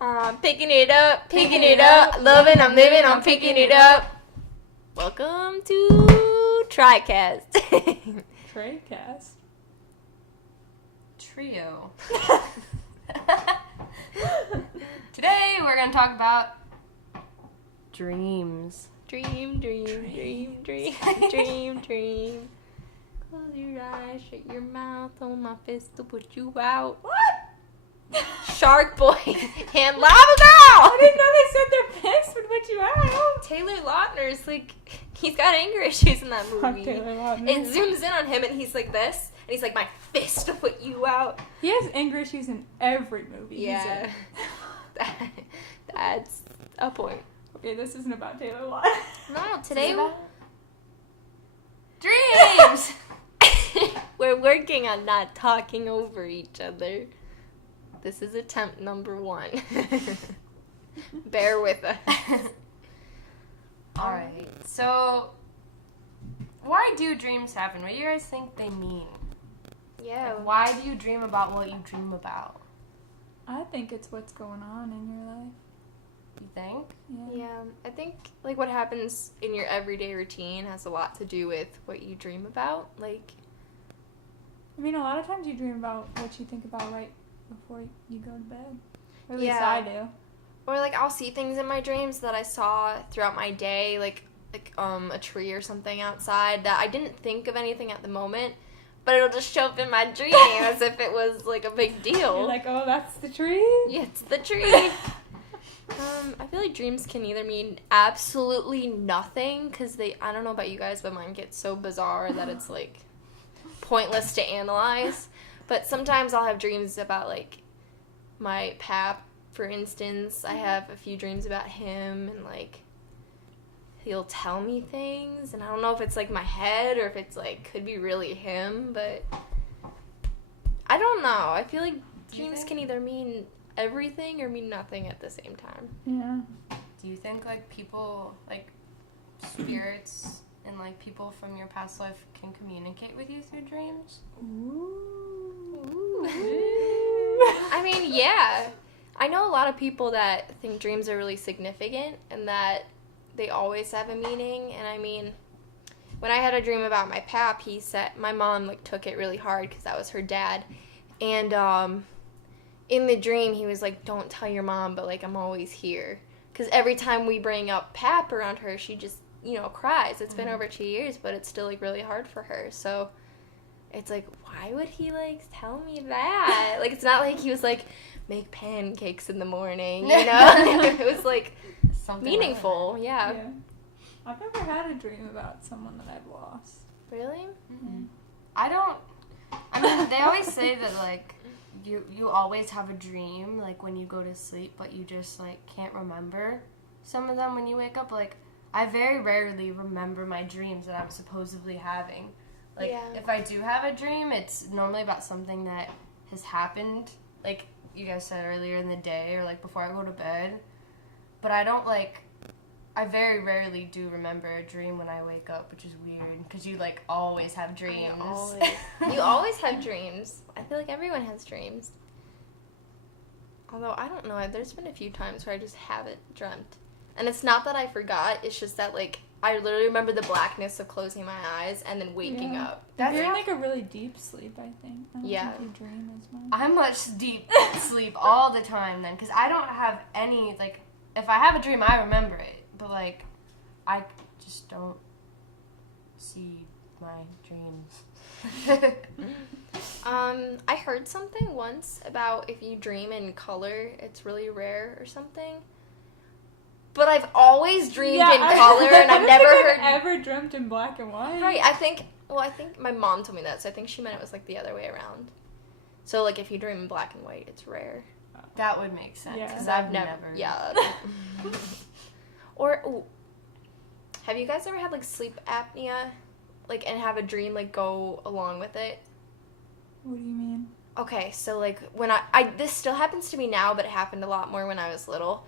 Picking it up, loving, I'm living, I'm picking it up. Welcome to Tricast. Tricast? Trio. Today we're going to talk about dreams. Dream. Close your eyes, shut your mouth, hold my fist to put you out. What? Shark Boy and Lava Girl! I didn't know they said their fist would put you out. Taylor Lautner's like, he's got anger issues in that Fuck movie. Taylor Lautner. It zooms in on him and he's like this, and he's like, my fist to put you out. He has anger issues in every movie. Yeah. That's a point. Okay, this isn't about Taylor Lautner. No, today Dreams! we're working on not talking over each other. This is attempt number 1. Bear with us. Alright, so why do dreams happen? What do you guys think they mean? Yeah. Like, why do you dream about what you dream about? I think it's what's going on in your life. You think? Yeah, I think like what happens in your everyday routine has a lot to do with what you dream about. Like, I mean, a lot of times you dream about what you think about right before you go to bed. Or at least Yeah. I do. or like I'll see things in my dreams that I saw throughout my day, like a tree or something outside that I didn't think of anything at the moment, but it'll just show up in my dream as if it was like a big deal. You're like, oh, that's the tree? Yeah, it's the tree. I feel like dreams can either mean absolutely nothing, because I don't know about you guys, but mine gets so bizarre that it's, like, pointless to analyze. But sometimes I'll have dreams about, like, my pap, for instance. I have a few dreams about him, and, like, he'll tell me things, and I don't know if it's, like, my head or if it's, like, could be really him, but I don't know. I feel like dreams can either mean everything or mean nothing at the same time. Yeah. Do you think, like, people, like, spirits and, like, people from your past life can communicate with you through dreams? Ooh. I mean, yeah. I know a lot of people that think dreams are really significant and that they always have a meaning. And I mean, when I had a dream about my pap, he said, my mom, like, took it really hard because that was her dad. And, in the dream, he was like, don't tell your mom, but, like, I'm always here. Because every time we bring up pap around her, she just, cries. It's been over 2 years, but it's still, like, really hard for her. So it's like, why would he, like, tell me that? Like, it's not like he was like, make pancakes in the morning, It was, like, Something meaningful, yeah. I've never had a dream about someone that I've lost. Really? Mm-hmm. I mean, they always say that, like, you always have a dream, like, when you go to sleep, but you just, like, can't remember some of them when you wake up. Like, I very rarely remember my dreams that I'm supposedly having. Like, Yeah. if I do have a dream, it's normally about something that has happened, like you guys said earlier in the day, or, like, before I go to bed. But I don't, like, I very rarely do remember a dream when I wake up, which is weird, because you, like, always have dreams. You always have dreams. I feel like everyone has dreams. Although, I don't know, there's been a few times where I just haven't dreamt. And it's not that I forgot, it's just that, like, I literally remember the blackness of closing my eyes and then waking up. You're in, like, a really deep sleep, I think. I don't Yeah. think you dream as much. I'm much deep sleep all the time then, because I don't have any, like, if I have a dream, I remember it. But, like, I just don't see my dreams. I heard something once about if you dream in color, it's really rare or something. But I've always dreamed in color, and I've never heard... I've ever dreamt in black and white. Right, I think my mom told me that, so I think she meant it was, like, the other way around. So, like, if you dream in black and white, it's rare. That would make sense, Yeah. because I've never... Yeah. Or, have you guys ever had, like, sleep apnea? Like, and have a dream, like, go along with it? What do you mean? Okay, so, like, when this still happens to me now, but it happened a lot more when I was little.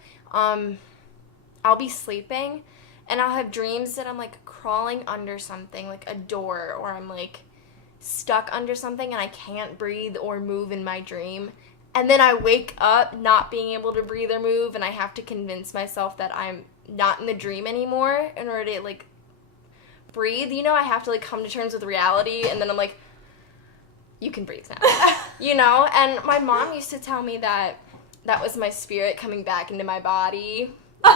I'll be sleeping, and I'll have dreams that I'm, like, crawling under something, like a door, or I'm, like, stuck under something, and I can't breathe or move in my dream. and then I wake up not being able to breathe or move, and I have to convince myself that I'm not in the dream anymore in order to, like, breathe. You know, I have to, like, come to terms with reality, and then I'm like, you can breathe now. You know? And my mom used to tell me that was my spirit coming back into my body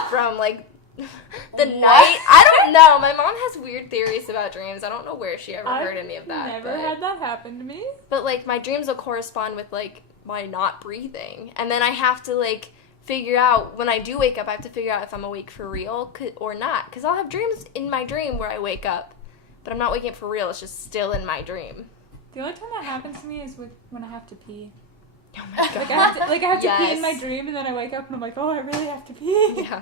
from, like, the night. I don't know. My mom has weird theories about dreams. I don't know where she ever heard any of that. I've never had that happen to me. But, like, my dreams will correspond with, like, my not breathing. And then I have to, like, figure out, when I do wake up, I have to figure out if I'm awake for real or not. Because I'll have dreams in my dream where I wake up, but I'm not waking up for real. It's just still in my dream. The only time that happens to me is when I have to pee. Oh my god. I have to pee in my dream, and then I wake up and I'm like, oh, I really have to pee. Yeah.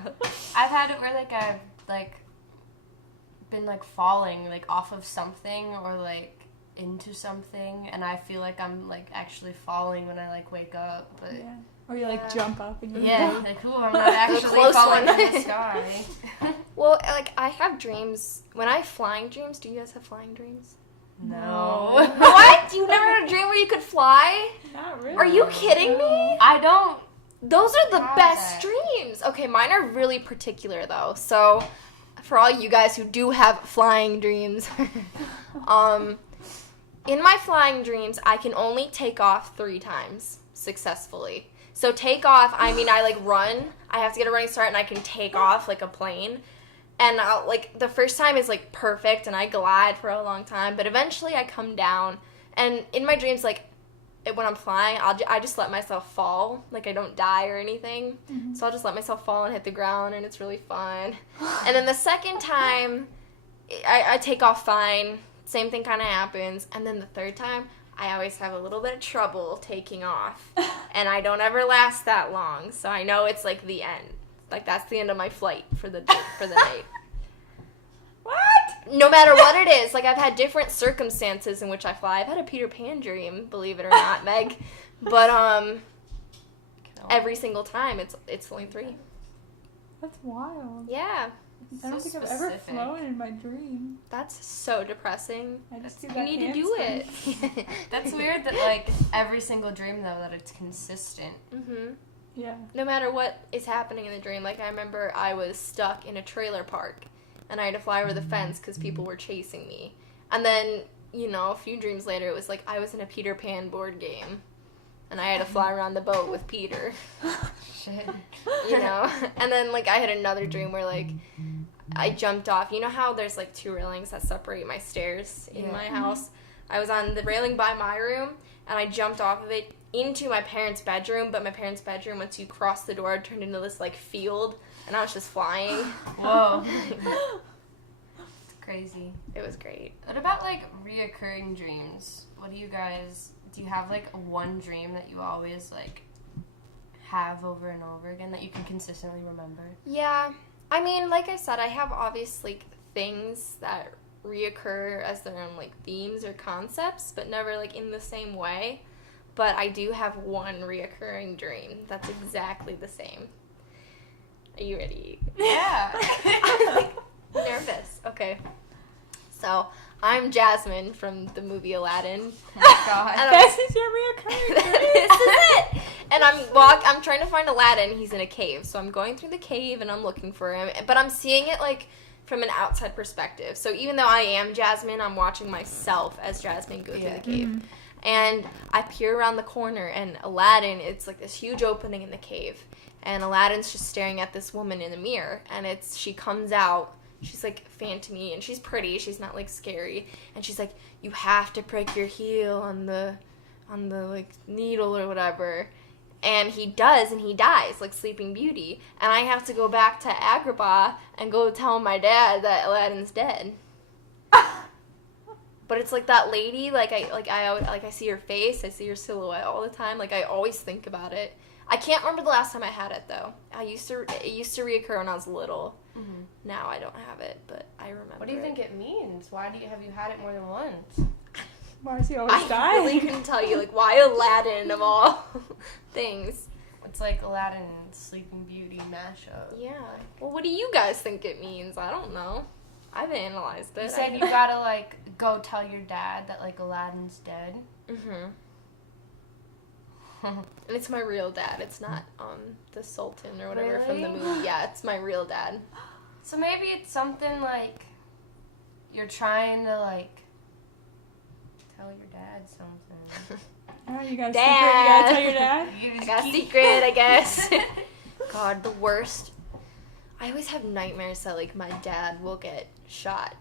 I've had it where, like, I've, like, been, like, falling, like, off of something or, like, into something, and I feel like I'm, like, actually falling when I, like, wake up, but... Yeah. Or you, like, jump up and you're like, ooh, I'm not actually close falling one. in the sky. Well, like, I have dreams. When I have flying dreams, do you guys have flying dreams? No. What? You never had a dream where you could fly? Not really. Are you kidding me? I don't. Those are the have best that. dreams. Okay, mine are really particular, though. So, for all you guys who do have flying dreams, in my flying dreams, I can only take off 3 times successfully. So take off, I mean, I, like, run. I have to get a running start, and I can take off like a plane. And, like, the first time is, like, perfect, and I glide for a long time. But eventually I come down. And in my dreams, like, when I'm flying, I just let myself fall. Like, I don't die or anything. Mm-hmm. So I'll just let myself fall and hit the ground, and it's really fun. And then the second time, I take off fine. Same thing kind of happens. And then the third time, I always have a little bit of trouble taking off. And I don't ever last that long. So I know it's, like, the end. Like, that's the end of my flight for the night. What? No matter what it is. Like, I've had different circumstances in which I fly. I've had a Peter Pan dream, believe it or not, Meg. But, every single time, it's only 3. That's wild. Yeah. I don't think I've ever flown in my dream. That's so depressing. I just do You that need to do it. That's weird that, like, every single dream, though, that it's consistent. Mm-hmm. Yeah. No matter what is happening in the dream. Like, I remember I was stuck in a trailer park, and I had to fly over the fence because people were chasing me. And then, you know, a few dreams later, it was like I was in a Peter Pan board game, and I had to fly around the boat with Peter. Shit. You know? And then, like, I had another dream where, like, I jumped off. You know how there's, like, 2 railings that separate my stairs in my house? I was on the railing by my room, and I jumped off of it into my parents' bedroom, but my parents' bedroom, once you cross the door, turned into this, like, field, and I was just flying. Whoa. It's crazy. It was great. What about, like, reoccurring dreams? Do you have, like, one dream that you always, like, have over and over again that you can consistently remember? Yeah. I mean, like I said, I have obviously things that reoccur as their own, like, themes or concepts, but never, like, in the same way. But I do have one reoccurring dream that's exactly the same. Are you ready? Yeah. I'm, like, nervous. Okay. So, I'm Jasmine from the movie Aladdin. Oh my God. This is your reoccurring dream. This is it. And I'm trying to find Aladdin. He's in a cave. So I'm going through the cave and I'm looking for him. But I'm seeing it, like, from an outside perspective. So even though I am Jasmine, I'm watching myself as Jasmine go through the cave. Mm-hmm. And I peer around the corner, and Aladdin, it's like this huge opening in the cave. And Aladdin's just staring at this woman in the mirror. And she comes out. She's, like, phantom-y, and she's pretty. She's not, like, scary. And she's like, you have to prick your heel on the like, needle or whatever. And he does, and he dies, like Sleeping Beauty. And I have to go back to Agrabah and go tell my dad that Aladdin's dead. But it's like that lady, I see her face, I see her silhouette all the time. Like, I always think about it. I can't remember the last time I had it, though. It used to reoccur when I was little. Mm-hmm. Now I don't have it, but I remember. What do you think it means? Have you had it more than once? Why is he always I dying? really couldn't tell you, like, why Aladdin of all things. It's like Aladdin and Sleeping Beauty mashup. Yeah. Well, what do you guys think it means? I don't know. I've analyzed it. You said you gotta, like, go tell your dad that, like, Aladdin's dead. Mm-hmm. And it's my real dad. It's not the Sultan or whatever from the Really? movie. Yeah, it's my real dad. So maybe it's something like you're trying to like tell your dad something. Oh, you got a Dad. secret you gotta tell your dad? You I just got a keep- secret, I guess. God, the worst. I always have nightmares that like my dad will get shot,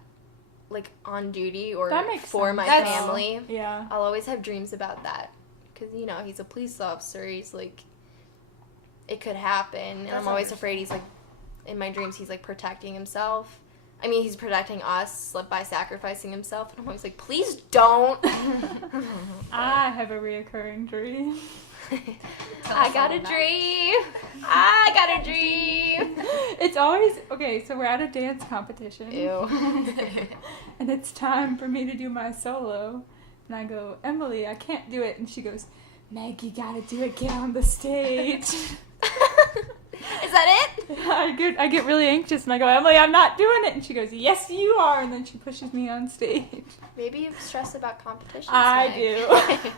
like on duty or That makes for sense. my That's- family. Yeah. I'll always have dreams about that because you know he's a police officer. He's like, it could happen, and That's I'm always afraid he's like, in my dreams he's like protecting himself. I mean, he's protecting us by sacrificing himself, and I'm always like, please don't. I have a reoccurring dream. I got a dream. I got a dream. It's always okay. So we're at a dance competition, Ew. and it's time for me to do my solo. And I go, Emily, I can't do it. And she goes, Meg, you gotta do it. Get on the stage. Is that it? I get really anxious, and I go, Emily, I'm not doing it. And she goes, yes, you are. And then she pushes me on stage. Maybe you stress about competitions. I Meg. do.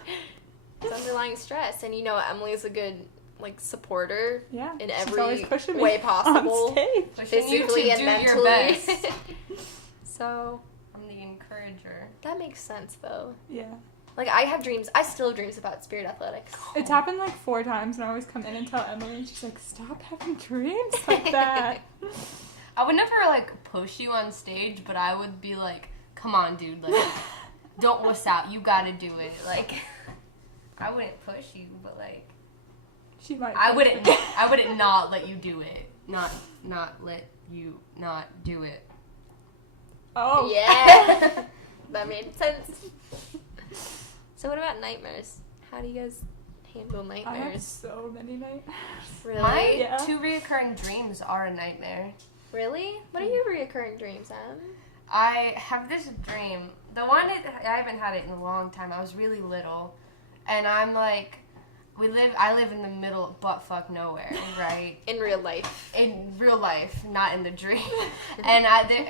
It's underlying stress, and you know Emily's a good like supporter Yeah. in she's always every pushing me way on possible, stage. Pushing you to physically do and your mentally. best. So I'm the encourager. that makes sense, though. Yeah. Like I have dreams. I still have dreams about spirit athletics. It's happened like 4 times, and I always come in and tell Emily, and she's like, stop having dreams like that. I would never like push you on stage, but I would be like, "Come on, dude! Like, don't wuss out. You gotta do it." Like, I wouldn't push you, but like, She might. I push wouldn't. me. I wouldn't not let you do it. Not let you not do it. Oh. Yeah, that made sense. So what about nightmares? How do you guys handle I have nightmares? so many nightmares. Really? My Yeah. 2 reoccurring dreams are a nightmare. Really? What are your reoccurring dreams, Em? I have this dream. The one I haven't had it in a long time. I was really little, and I'm like, I live in the middle of buttfuck nowhere, right? In real life. In real life, not in the dream. And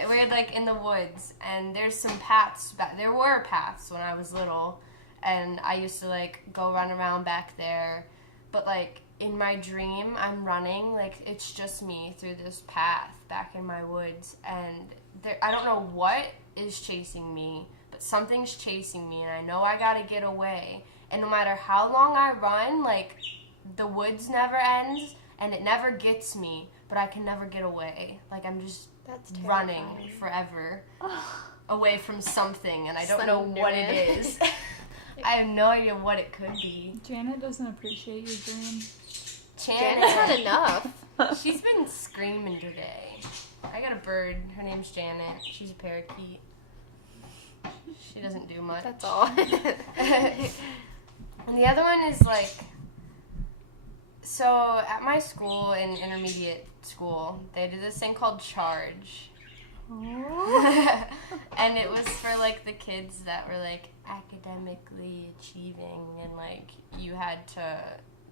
we're like in the woods, and there's some paths. There were paths when I was little, and I used to like go run around back there. But like in my dream, I'm running, like it's just me through this path back in my woods, and I don't know what is chasing me, but something's chasing me, and I know I gotta get away. And no matter how long I run, like the woods never ends, and it never gets me, but I can never get away. Like I'm just That's running terrifying. forever away from something, and I don't Slender know what Man. it is. I have no idea what it could be. Janet doesn't appreciate your dream. Janet's had Janet, enough. she's been screaming today. I got a bird. Her name's Janet. She's a parakeet. She doesn't do much. That's all. And the other one is like, so at my school in intermediate school, they did this thing called Charge. And it was for like the kids that were like academically achieving, and like you had to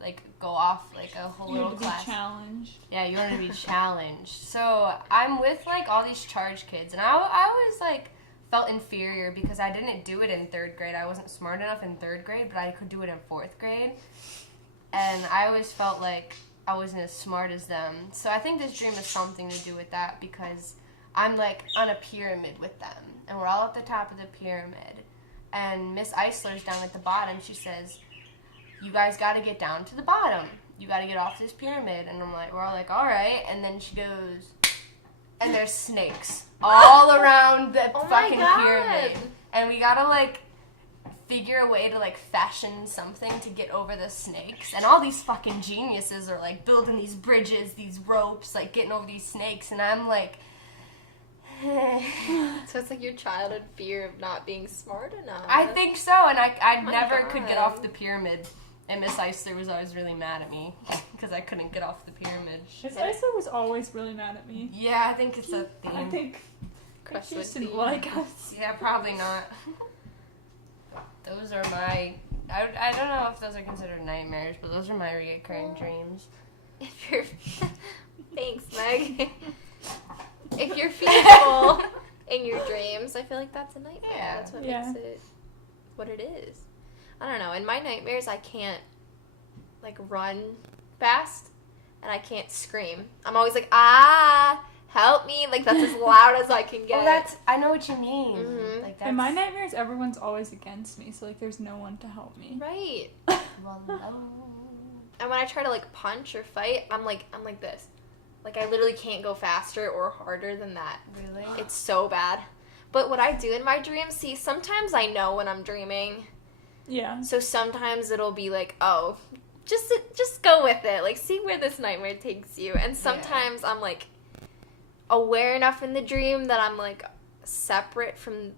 like go off like a whole You little had to be class. challenged. Yeah, you wanted to be challenged. So I'm with like all these Charge kids, and I always like felt inferior because I didn't do it in 3rd grade. I wasn't smart enough in 3rd grade, but I could do it in 4th grade. And I always felt like I wasn't as smart as them. So I think this dream has something to do with that, because I'm like on a pyramid with them, and we're all at the top of the pyramid. And Miss Eisler's down at the bottom. She says, "You guys got to get down to the bottom. You got to get off this pyramid." And we're all like, all right. And then she goes, and there's snakes all around the Oh my fucking God. pyramid. And we gotta like figure a way to like fashion something to get over the snakes. And all these fucking geniuses are like building these bridges, these ropes, like getting over these snakes. And I'm like, So it's like your childhood fear of not being smart enough. I think so. And I my never could get God. off the pyramid. And Miss Eisler was always really mad at me because I couldn't get off the pyramid. Miss Isa was always really mad at me. Yeah, I think it's a theme. I think Crush she just with didn't theme. like us. Yeah, probably not. Those are my... I don't know if those are considered nightmares, but those are my reoccurring dreams. If you're... Thanks, Meg. If you're fearful in your dreams, I feel like that's a nightmare. Yeah. That's what Yeah. makes it what it is. I don't know. In my nightmares, I can't like run fast and I can't scream. I'm always like, ah, help me. Like that's as loud as I can get. Oh, I know what you mean. Mhm. Like that's In my nightmares, everyone's always against me, so like there's no one to help me. Right. well, And when I try to like punch or fight, I'm like this. Like I literally can't go faster or harder than that. really? It's so bad. But what I do in my dreams, see, sometimes I know when I'm dreaming. Yeah. So sometimes it'll be like, oh, just go with it. Like, see where this nightmare takes you. And sometimes I'm, like, aware enough in the dream that I'm, like, separate from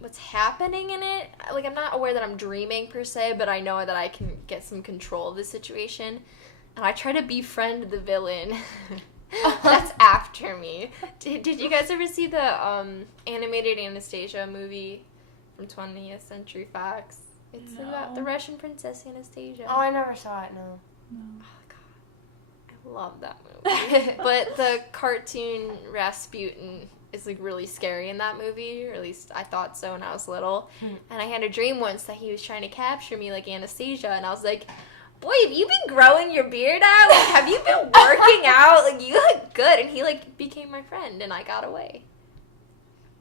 what's happening in it. Like, I'm not aware that I'm dreaming, per se, but I know that I can get some control of the situation. And I try to befriend the villain. That's after me. Did you guys ever see the animated Anastasia movie from 20th Century Fox? It's about the Russian princess Anastasia. Oh, I never saw it. No. Oh, God. I love that movie. But the cartoon Rasputin is, like, really scary in that movie, or at least I thought so when I was little. And I had a dream once that he was trying to capture me like Anastasia, and I was like, boy, have you been growing your beard out? Like, have you been working out? Like, you look good. And he, like, became my friend, and I got away.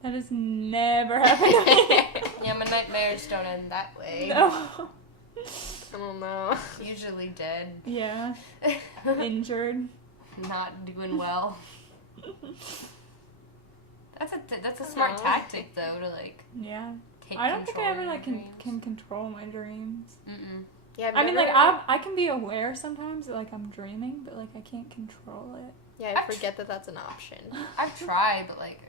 That has never happened to me. Yeah, my nightmares don't end that way. No. I don't know. Usually dead. Yeah. Injured. Not doing well. That's a smart tactic though to like Yeah. take I don't think I control ever of like your can control my dreams. Mm-mm. Yeah, I mean, like I can be aware sometimes that like I'm dreaming, but like I can't control it. Yeah, I forget that that's an option. I've tried, but like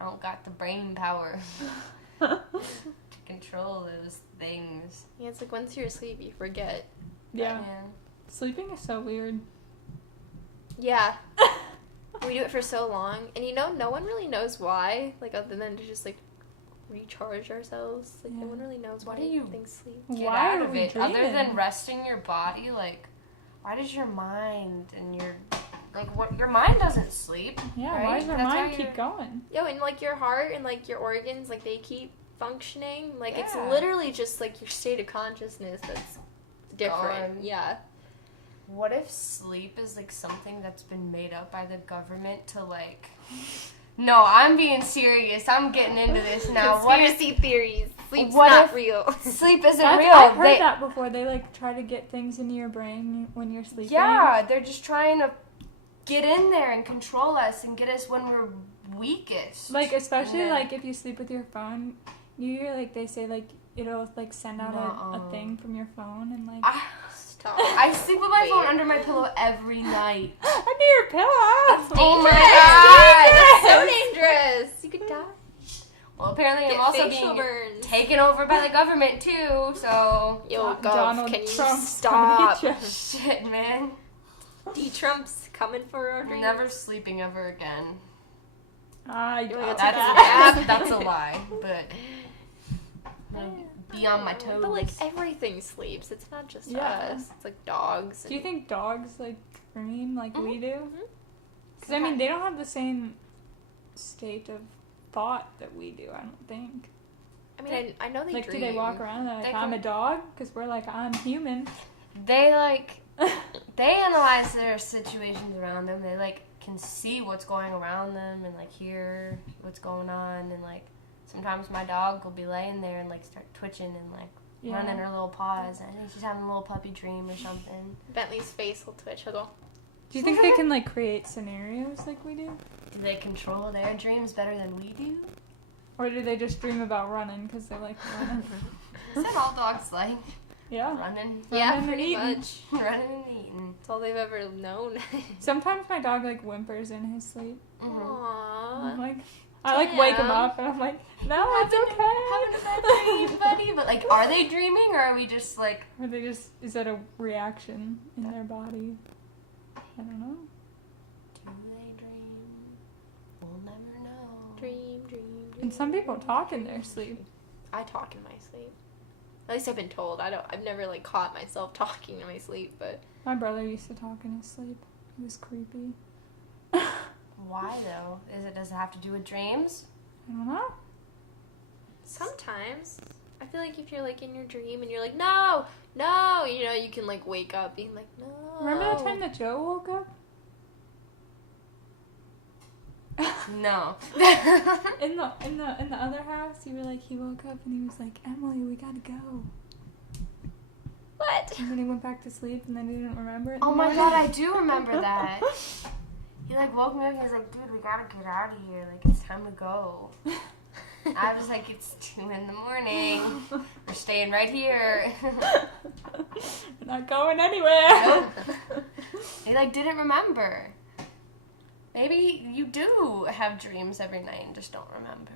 I don't got the brain power to control those things. Yeah, it's like once you're asleep, you forget. Yeah. Sleeping is so weird. Yeah. We do it for so long, and no one really knows why, like, other than to just, like, recharge ourselves. Like, no one really knows why What do you things sleep. Get Why out are of we it. dreaming? Other than resting your body, like, why does your mind and your, like, what, your mind doesn't sleep. Yeah, right? why does our That's how mind keep going? Yo, and, like, your heart and, like, your organs, like, they keep functioning. Like, it's Yeah. literally just, like, your state of consciousness that's different. Gone. Yeah. What if sleep is, like, something that's been made up by the government to, like... No, I'm being serious. I'm getting into this now. Conspiracy theories. Sleep's what not if- real. Sleep isn't I've real. heard that before. They like try to get things into your brain when you're sleeping. Yeah, they're just trying to get in there and control us and get us when we're weakest. Like especially And then- like if you sleep with your phone, you hear like they say like it'll like send out a thing from your phone and like Stop. I sleep with my Wait. phone under my pillow every night. under your pillow. Oh my Dangerous. god! So dangerous. You could die. Well, apparently Get I'm also facial being burns. taken over by the government too. So Yo, Gov, Donald can you Trump's coming to stop? get you. shit, man. D-Trump's coming for our dreams. Never sleeping ever again. I You're got like, That's that's a lie, but be on my toes. But like everything sleeps. It's not just Yeah. us. It's like dogs. Do you think dogs like dream like we do? Mhm. Because I mean, they don't have the same state of thought that we do. I don't think. I mean, I know they Like, dream. do they walk around like They I'm can- a dog? Because we're like I'm human. They like they analyze their situations around them. They like can see what's going around them and like hear what's going on and like sometimes my dog will be laying there and like start twitching and like running her little paws and I think she's having a little puppy dream or something. Bentley's face will twitch. He'll go. Do you think they can like create scenarios like we do, Do they control their dreams better than we do? or do they just dream about running because they like running? Is that all dogs like? Yeah. Running, Yeah, and pretty eating. much. running and eating. That's all they've ever known. Sometimes my dog like whimpers in his sleep. Mm-hmm. Aww. I'm like, I like wake him Damn. up and I'm like, no, it's Having a bad okay. dream, buddy. But like, are they dreaming or are we just like? Or they just is that a reaction in their body? I don't know. Do they dream? We'll never know. Dream. And some people talk in their sleep. I talk in my sleep. At least I've been told. I've never like caught myself talking in my sleep, but My brother used to talk in his sleep. It was creepy. Why though? Does it have to do with dreams? I don't know. sometimes. I feel like if you're like in your dream and you're like, no, you know, you can like wake up being like, no. Remember that time that Joe woke up? No. in the other house, you were like, he woke up and he was like, Emily, we gotta go. What? And then he went back to sleep and then he didn't remember it. Oh my god, I do remember that. He like woke me up and he was like, dude, we gotta get out of here. Like, it's time to go. I was like, it's 2 a.m. We're staying right here. We're not going anywhere. Nope. He like didn't remember. Maybe you do have dreams every night and just don't remember.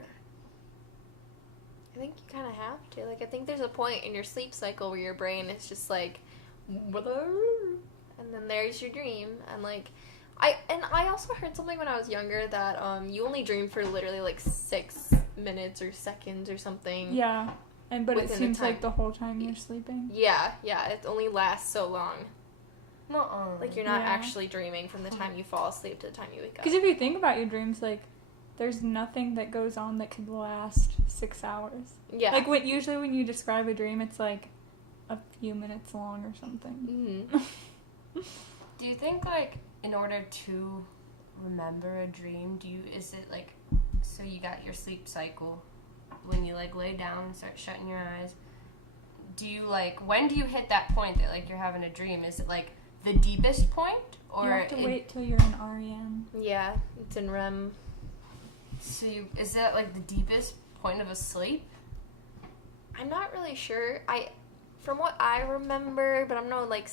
I think you kind of have to. Like, I think there's a point in your sleep cycle where your brain is just like, and then there's your dream. And like, I also heard something when I was younger that you only dream for literally like 6 minutes or seconds or something. Yeah, but it Within seems the time. like the whole time you're sleeping. Yeah, it only lasts so long. No. Like, you're not Yeah. actually dreaming from the time you fall asleep to the time you wake up. Because if you think about your dreams, like, there's nothing that goes on that could last 6 hours. Yeah. Like, usually when you describe a dream, it's like a few minutes long or something. Mm-hmm. Do you think like in order to remember a dream, is it like, so you got your sleep cycle when you like lay down and start shutting your eyes? Do you like, when do you hit that point that like you're having a dream? Is it like the deepest point, or You have to wait till you're in REM. Yeah, it's in REM. So is that like the deepest point of a sleep? I'm not really sure. From what I remember, but I'm no like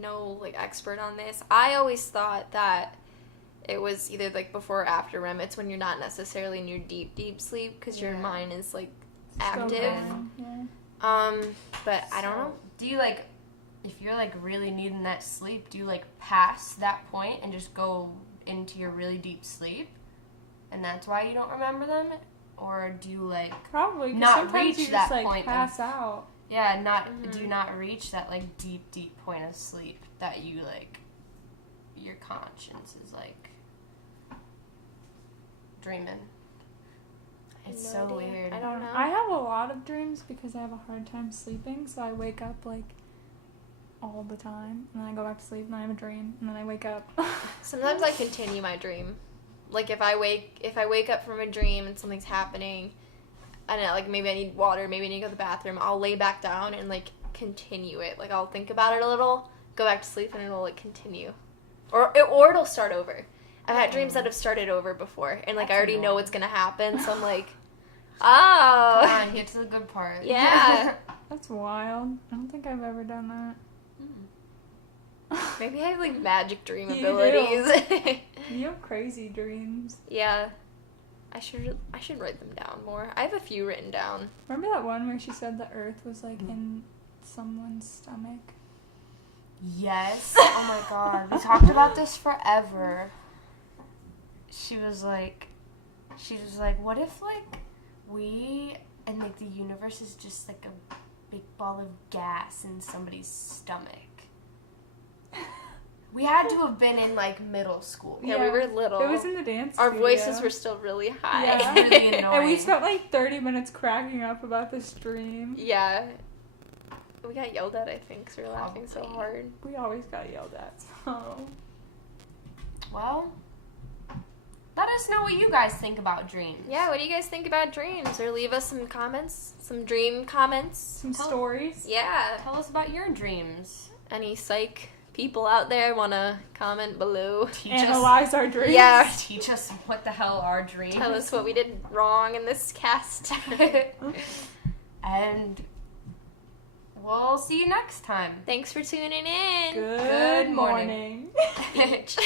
no like expert on this. I always thought that it was either like before or after REM. It's when you're not necessarily in your deep sleep because your Yeah. mind is like Still active. going, yeah. But I don't know. Do you like, if you're like really needing that sleep, do you like pass that point and just go into your really deep sleep, and that's why you don't remember them? Or do you like, Probably, because not sometimes reach you just, that like, point pass out. yeah, Mhm. do not reach that like deep point of sleep that you like, your conscience is like dreaming? It's No so idea. weird. I don't know. I have a lot of dreams because I have a hard time sleeping, so I wake up, like, all the time, and then I go back to sleep, and then I have a dream, and then I wake up. Sometimes I continue my dream. Like, if I wake up from a dream and something's happening, and like maybe I need water, maybe I need to go to the bathroom, I'll lay back down and like continue it. Like, I'll think about it a little, go back to sleep, and it'll like continue, or it'll start over. I've had dreams that have started over before, and like That's I already know annoying. what's gonna happen, so I'm like, oh, Come on, get to the good part. yeah. That's wild. I don't think I've ever done that. Maybe I have like magic dream You abilities. You have crazy dreams. Yeah, I should write them down more. I have a few written down. Remember that one where she said the earth was, like, in someone's stomach? Yes. Oh my god. We talked about this forever. She was like, what if like we and like the universe is just like a big ball of gas in somebody's stomach? We had to have been in like middle school. Yeah, we were little. It was in the dance Our studio. voices were still really high. Yeah. It's really And we annoying. spent like 30 minutes cracking up about this dream. Yeah. We got yelled at, I think, because we were laughing so Probably. hard. We always got yelled at, so. Well, let us know what you guys think about dreams. Yeah, what do you guys think about dreams? Or leave us some comments, some dream comments. Some stories. Yeah. Tell us about your dreams. Any psych people out there want to comment below? Analyze our dreams. Yeah. Teach us what the hell are dreams. Tell us what we did wrong in this cast. And we'll see you next time. Thanks for tuning in. Good morning. morning. Beach.